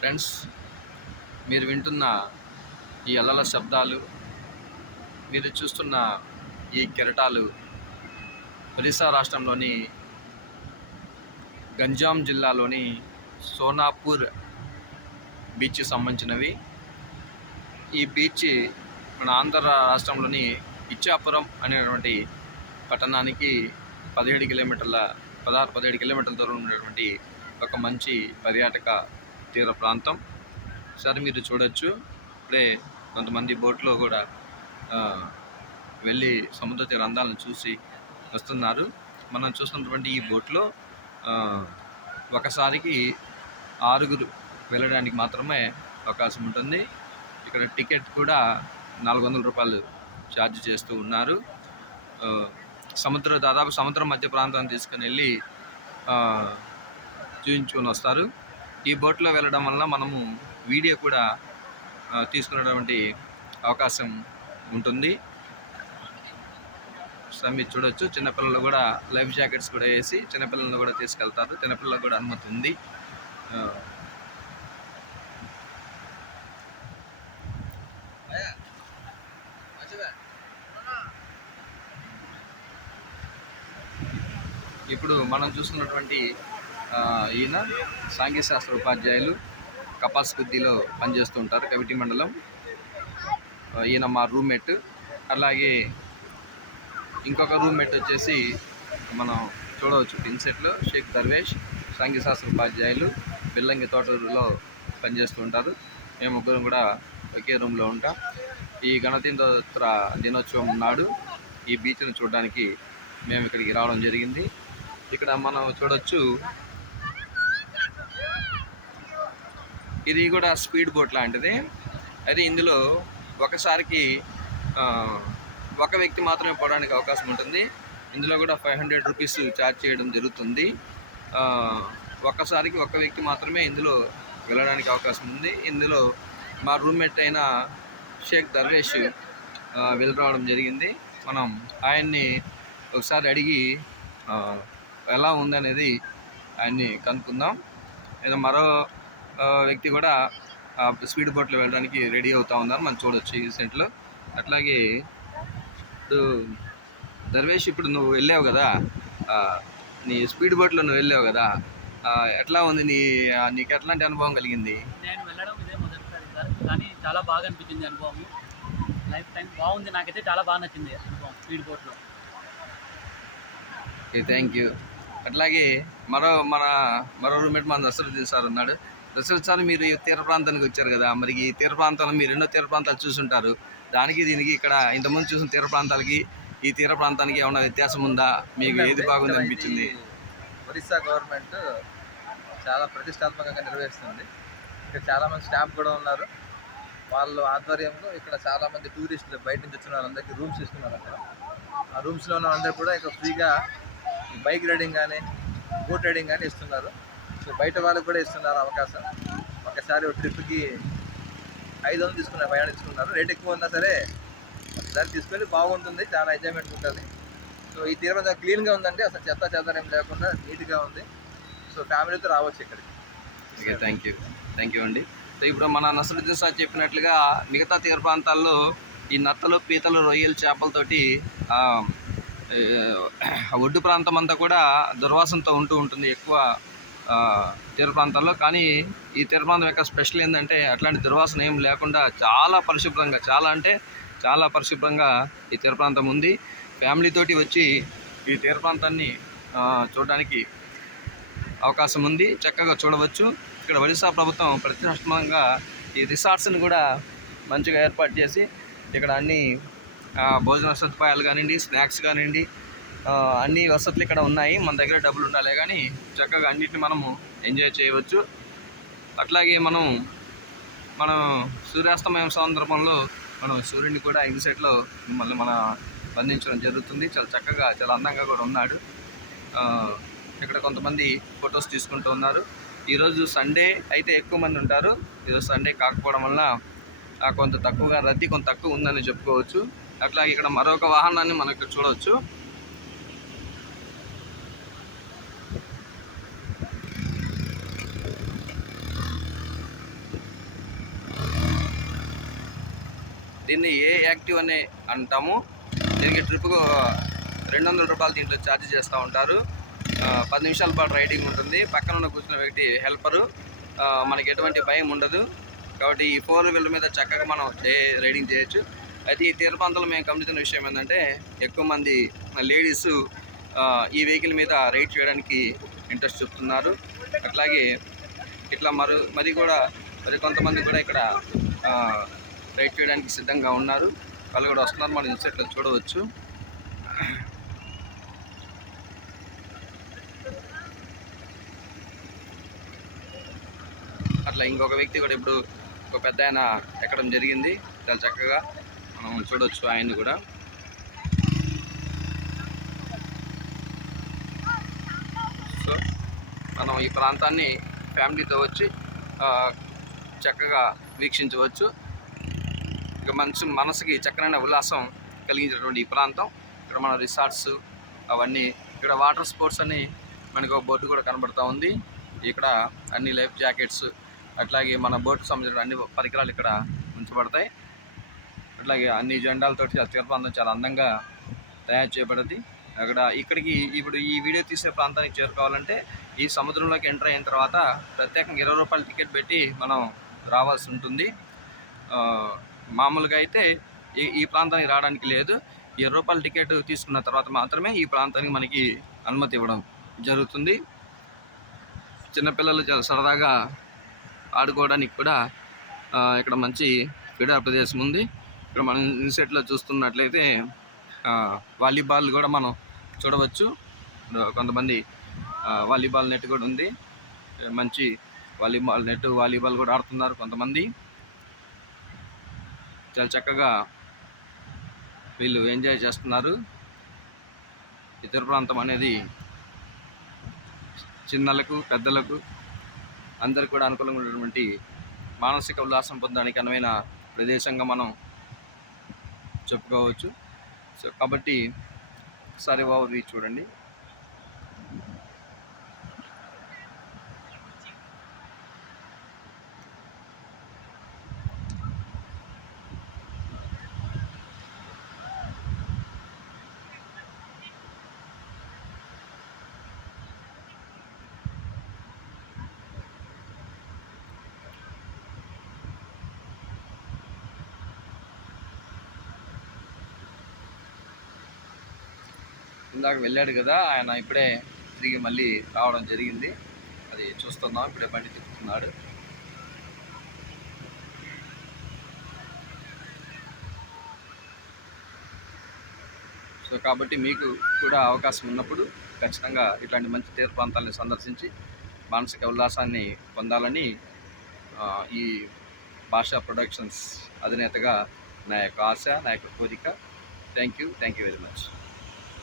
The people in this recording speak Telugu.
ఫ్రెండ్స్, మీరు వింటున్న ఈ అలల శబ్దాలు, మీరు చూస్తున్న ఈ కెరటాలు ఒరిస్సా రాష్ట్రంలోని గంజాం జిల్లాలోని సోనాపూర్ బీచ్కి సంబంధించినవి. ఈ బీచ్ మన ఆంధ్ర రాష్ట్రంలోని ఇచ్చాపురం అనేటువంటి పట్టణానికి 17 కిలోమీటర్ల దూరం ఉన్నటువంటి ఒక మంచి పర్యాటక తీర ప్రాంతం. సరే, మీరు చూడొచ్చు, ఇప్పుడే కొంతమంది బోట్లో కూడా వెళ్ళి సముద్ర తీర అందాలను చూసి వస్తున్నారు. మనం చూస్తున్నటువంటి ఈ బోట్లో ఒకసారికి 6 వెళ్ళడానికి మాత్రమే అవకాశం ఉంటుంది. ఇక్కడ టికెట్ కూడా 400 రూపాయలు ఛార్జ్ చేస్తూ ఉన్నారు. దాదాపు సముద్రం మధ్య ప్రాంతాన్ని తీసుకుని వెళ్ళి చూపించుకొని వస్తారు. ఈ బోట్లో వెళ్ళడం వల్ల మనము వీడియో కూడా తీసుకునేటువంటి అవకాశం ఉంటుంది. సో మీరు చూడొచ్చు, చిన్నపిల్లలు కూడా లైఫ్ జాకెట్స్ కూడా వేసి చిన్నపిల్లలను కూడా తీసుకెళ్తారు. చిన్నపిల్లలకు కూడా అనుమతి ఉంది. ఇప్పుడు మనం చూస్తున్నటువంటి ఈయన సాంఘిక శాస్త్ర ఉపాధ్యాయులు, కపాస్కుద్దిలో పనిచేస్తూ ఉంటారు, కవిటి మండలం. ఈయన మా రూమ్మేట్. అలాగే ఇంకొక రూమ్మేట్ వచ్చేసి మనం చూడవచ్చు పిన్సెట్లో షేక్ దర్వేష్, సాంఘిక శాస్త్ర ఉపాధ్యాయులు, బిల్లంగి తోటూరులో పనిచేస్తూ ఉంటారు. మేము ముగ్గురం కూడా ఒకే రూమ్లో ఉంటాం. ఈ గణతంత్ర దినోత్సవం నాడు ఈ బీచ్ను చూడడానికి మేము ఇక్కడికి రావడం జరిగింది. ఇక్కడ మనం చూడొచ్చు, ఇది కూడా స్పీడ్ బోట్ లాంటిది. అయితే ఇందులో ఒకసారికి ఒక వ్యక్తి మాత్రమే పోవడానికి అవకాశం ఉంటుంది. ఇందులో కూడా 500 రూపీస్ ఛార్జ్ చేయడం జరుగుతుంది. ఒక్కసారికి ఒక వ్యక్తి మాత్రమే ఇందులో వెళ్ళడానికి అవకాశం ఉంది. ఇందులో మా రూమ్మేట్ అయిన షేక్ దర్వేష్ వెళ్ళి రావడం జరిగింది. మనం ఆయన్ని ఒకసారి అడిగి ఎలా ఉందనేది ఆయన్ని కనుక్కుందాం. ఏదో మరో వ్యక్తి కూడా స్పీడ్ బోట్లో వెళ్ళడానికి రెడీ అవుతూ ఉన్నారు, మనం చూడొచ్చు ఈ సెంట్లో. అట్లాగే ఇప్పుడు దర్వేష్, ఇప్పుడు నువ్వు వెళ్ళావు కదా, నీ స్పీడ్ బోట్లో నువ్వు వెళ్ళావు కదా, ఎట్లా ఉంది? నీకు ఎట్లాంటి అనుభవం కలిగింది? నేను వెళ్ళడం ఇదే మొదటిసారి సార్, కానీ చాలా బాగా అనిపించింది అనుభవం. లైఫ్ టైం బాగుంది, నాకైతే చాలా బాగా నచ్చింది అనుభవం స్పీడ్ బోట్లో. Okay, thank you. అట్లాగే మరో రూమ్మేట్ మన దశరథ్ సార్ ఉన్నాడు. దశరథ్ సార్, మీరు ఈ తీర ప్రాంతానికి వచ్చారు కదా, మరి ఈ తీర ప్రాంతాల్లో మీరు ఎన్నో తీర ప్రాంతాలు చూసుంటారు. దీనికి ఇక్కడ ఇంతకుముందు చూసిన తీర ప్రాంతాలకి ఈ తీర ప్రాంతానికి ఏమైనా వ్యత్యాసం ఉందా? మీకు ఏది బాగుంది అనిపించింది? ఒరిస్సా గవర్నమెంట్ చాలా ప్రతిష్టాత్మకంగా నిర్వహిస్తుంది. ఇక్కడ చాలామంది స్టాఫ్ కూడా ఉన్నారు. వాళ్ళ ఆధ్వర్యంలో ఇక్కడ చాలామంది టూరిస్టులు బయట నుంచి వచ్చిన వాళ్ళందరికీ రూమ్స్ ఇస్తున్నారు. అక్కడ ఆ రూమ్స్లో ఉన్న అందరూ కూడా ఇక్కడ ఫ్రీగా బైక్ రైడింగ్ కానీ బోట్ రైడింగ్ కానీ ఇస్తున్నారు. సో బయట వాళ్ళకి కూడా ఇస్తున్నారు అవకాశం. ఒకసారి ఒక ట్రిప్కి 500 తీసుకున్నారు, 500 తీసుకున్నారు. రేట్ ఎక్కువ ఉన్నా సరే ఒకసారి తీసుకెళ్ళి బాగుంటుంది, చాలా ఎంజాయ్మెంట్ ఉంటుంది. సో ఈ తీరం చాలా క్లీన్గా ఉందండి, అసలు చెత్త ఏం లేకుండా నీట్గా ఉంది. సో ఫ్యామిలీతో రావచ్చు ఇక్కడికి. ఓకే, థ్యాంక్ యూ అండి. సో ఇప్పుడు మన నసరుద్దీన్ సార్ చెప్పినట్లుగా మిగతా తీర ప్రాంతాల్లో ఈ నత్తలు, పీతలు, రొయ్యలు, చేపలతోటి ఒడ్డు ప్రాంతం అంతా కూడా దుర్వాసనతో ఉంటుంది ఎక్కువ తీర ప్రాంతాల్లో. కానీ ఈ తీర ప్రాంతం యొక్క స్పెషల్ ఏంటంటే అట్లాంటి దుర్వాసన ఏం లేకుండా చాలా పరిశుభ్రంగా ఈ తీర ప్రాంతం ఉంది. ఫ్యామిలీతోటి వచ్చి ఈ తీర ప్రాంతాన్ని చూడడానికి అవకాశం ఉంది, చక్కగా చూడవచ్చు. ఇక్కడ ఒడిశా ప్రభుత్వం ప్రతిష్టాత్మకంగా ఈ రిసార్ట్స్ని కూడా మంచిగా ఏర్పాటు చేసి ఇక్కడ అన్ని భోజన సదుపాయాలు కానివ్వండి, స్నాక్స్ కానివ్వండి, అన్ని వసతులు ఇక్కడ ఉన్నాయి. మన దగ్గర డబ్బులు ఉండాలి కానీ చక్కగా అన్నిటిని మనము ఎంజాయ్ చేయవచ్చు. అట్లాగే మనం సూర్యాస్తమయం సందర్భంలో మనం సూర్యుడిని కూడా ఇన్సెట్లో మళ్ళీ బంధించడం జరుగుతుంది. చాలా చక్కగా, చాలా అందంగా కూడా ఉన్నాడు. ఇక్కడ కొంతమంది ఫొటోస్ తీసుకుంటూ ఉన్నారు. ఈరోజు సండే అయితే ఎక్కువ మంది ఉంటారు. ఈరోజు సండే కాకపోవడం వల్ల కొంత రద్దీ కొంత తక్కువ ఉందని చెప్పుకోవచ్చు. అట్లాగే ఇక్కడ మరొక వాహనాన్ని మనం ఇక్కడ చూడవచ్చు. దీన్ని ఏ యాక్టివ్ అని అంటాము. దీనికి ట్రిప్కు 200 రూపాయలు దీంట్లో ఛార్జ్ చేస్తూ ఉంటారు. 10 నిమిషాల పాటు రైడింగ్ ఉంటుంది. పక్కన ఉన్న కూర్చున్న వ్యక్తి హెల్పరు. మనకి ఎటువంటి భయం ఉండదు. కాబట్టి ఈ 4 వీలర్ మీద చక్కగా మనం రైడింగ్ చేయొచ్చు. అయితే ఈ తీర ప్రాంతంలో మేము గమనించిన విషయం ఏంటంటే ఎక్కువ మంది లేడీస్ ఈ వెహికల్ మీద రైడ్ చేయడానికి ఇంట్రెస్ట్ చూపుతున్నారు. అట్లాగే ఇట్లా మరి కొంతమంది కూడా ఇక్కడ రైడ్ చేయడానికి సిద్ధంగా ఉన్నారు. వాళ్ళు కూడా వస్తున్నారు. మనం ఇన్సెట్లో చూడవచ్చు. అట్లా ఇంకొక వ్యక్తి కూడా ఇప్పుడు ఒక పెద్ద ఆయన ఎక్కడం జరిగింది. చాలా చక్కగా మనం చూడవచ్చు ఆయన్ని కూడా. సో మనం ఈ ప్రాంతాన్ని ఫ్యామిలీతో వచ్చి చక్కగా వీక్షించవచ్చు. ఇక మనసుకి చక్కనైన ఉల్లాసం కలిగించినటువంటి ఈ ప్రాంతం. ఇక్కడ మన రిసార్ట్స్ అవన్నీ, ఇక్కడ వాటర్ స్పోర్ట్స్ అని మనకు ఒక బోర్డు కూడా కనబడుతూ ఉంది. ఇక్కడ అన్ని లైఫ్ జాకెట్స్, అట్లాగే మన బోట్కి సంబంధించిన అన్ని పరికరాలు ఇక్కడ ఉంచబడతాయి. అట్లాగే అన్ని జెండాలతో తీర ప్రాంతం చాలా అందంగా తయారు చేయబడింది. ఇక్కడికి ఇప్పుడు ఈ వీడియో తీసే ప్రాంతానికి చేరుకోవాలంటే ఈ సముద్రంలోకి ఎంటర్ అయిన తర్వాత ప్రత్యేకంగా 20 రూపాయల టికెట్ పెట్టి మనం రావాల్సి ఉంటుంది. మామూలుగా అయితే ఈ ప్రాంతానికి రావడానికి లేదు. 20 రూపాయల టికెట్ తీసుకున్న తర్వాత మాత్రమే ఈ ప్రాంతానికి మనకి అనుమతి ఇవ్వడం జరుగుతుంది. చిన్నపిల్లలు చాలా సరదాగా ఆడుకోవడానికి కూడా ఇక్కడ మంచి క్రీడా ప్రదేశం ఉంది. ఇక్కడ మనం ఇన్సెట్లో చూస్తున్నట్లయితే వాలీబాల్ కూడా మనం చూడవచ్చు. కొంతమంది వాలీబాల్ నెట్ కూడా ఉంది. మంచి వాలీబాల్ కూడా ఆడుతున్నారు కొంతమంది. చాలా చక్కగా వీళ్ళు ఎంజాయ్ చేస్తున్నారు. ఇతర ప్రాంతం అనేది చిన్నలకు పెద్దలకు అందరికి కూడా అనుకూలంగా ఉన్నటువంటి మానసిక ఉల్లాసం పొందడానికి అనువైన ప్రదేశంగా మనం చెప్పుకోవచ్చు. సో కాబట్టి ఒకసారి ఓవర్ చూడండి. ఇందాక వెళ్ళాడు కదా ఆయన, ఇప్పుడే తిరిగి మళ్ళీ రావడం జరిగింది. అది చూస్తున్నాం. ఇప్పుడే బండి తిప్పుతున్నాడు. సో కాబట్టి మీకు కూడా అవకాశం ఉన్నప్పుడు ఖచ్చితంగా ఇట్లాంటి మంచి తీర ప్రాంతాలను సందర్శించి మానసిక ఉల్లాసాన్ని పొందాలని ఈ భాషా ప్రొడక్షన్స్ అధినేతగా నా యొక్క ఆశ, నా యొక్క కోరిక. Thank you very much.